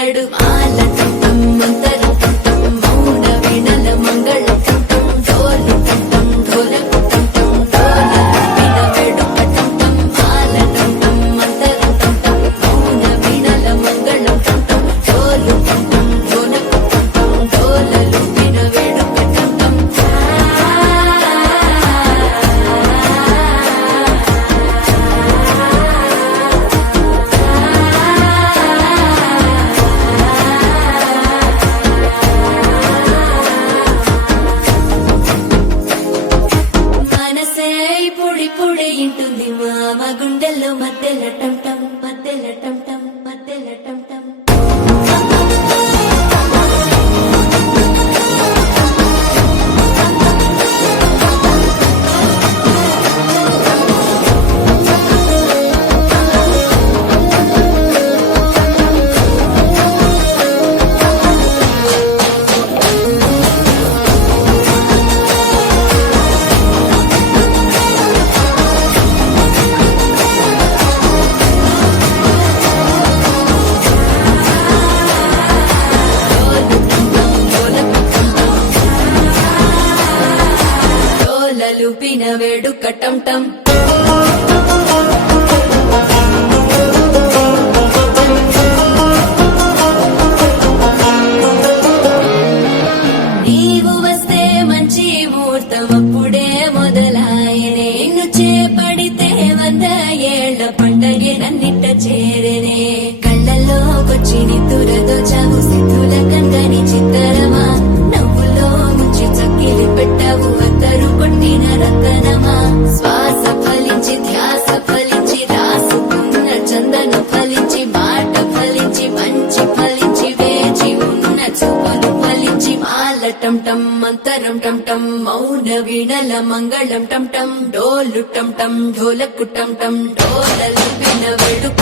వెంకడు మాల టం టం మంతరం టం టం మౌన వీణల మంగళం టం టం డోలు టం టం ఢోలకు టం టం డోల విన వేడుక టం టం మాల టం టం మంతరం టం టం మౌన వీణల మంగళం టం టం డోలు టం టం ఢోలకు టం టం డోలలు విన వేడుక టం టం మనసే పొడి పొడి ఇంటుంది మామ గుండెల్లో మధ్యల టం టం మధ్యల టం టం మధ్యల టం టం డోలలు పిన వేడుక టం టం నీవు వస్తే మంచి ముహూర్తం అప్పుడే మొదలాయనే నిన్ను చేపడితే 100 ఏళ్ల పండగే నన్నిట్ట చేరేనే కళ్ళల్లోకొచ్చి నిద్దురదోచావు సిద్ధుల కందని చిత్తరమా నవ్వులో ముంచి చక్కిలి పెట్టావు అద్దరు కొట్టిన రతనమా శ్వాస ఫలించి ధ్యాస ఫలించి రాసుకున్న చందను ఫలించి మాట ఫలించి మంచి ఫలించి వేచి ఉన్న చూపులు ఫలించి మాల టం టం మంతరం టం టం మౌన వీణల మంగళం టం టం డోలు టం టం ఢోలకు టం టం డోలలు విన వేడుక